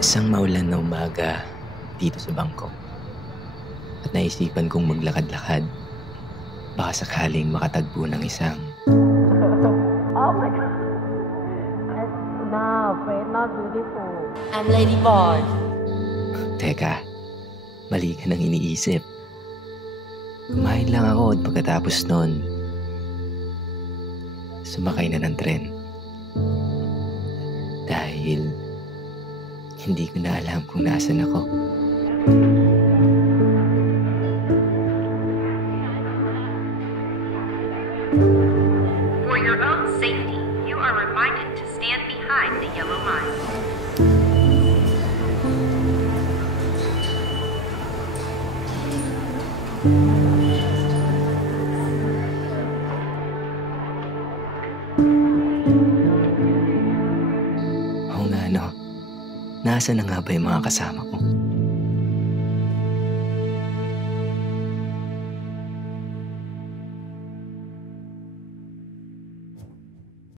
Isang maulan na umaga dito sa bangko at naisipan kong maglakad-lakad. Baka sakaling makatagpo ng isang Oh my God. Now, Fred, not beautiful. I'm Ladybird. Teka, mali ka nang iniisip. Kumain lang ako at pagkatapos nun, sumakay na ng tren. Dahil hindi ko na alam kung nasan ako. For your own safety, you are reminded to stand behind the yellow line. Oo nga no, nasaan na nga ba yung mga kasama ko?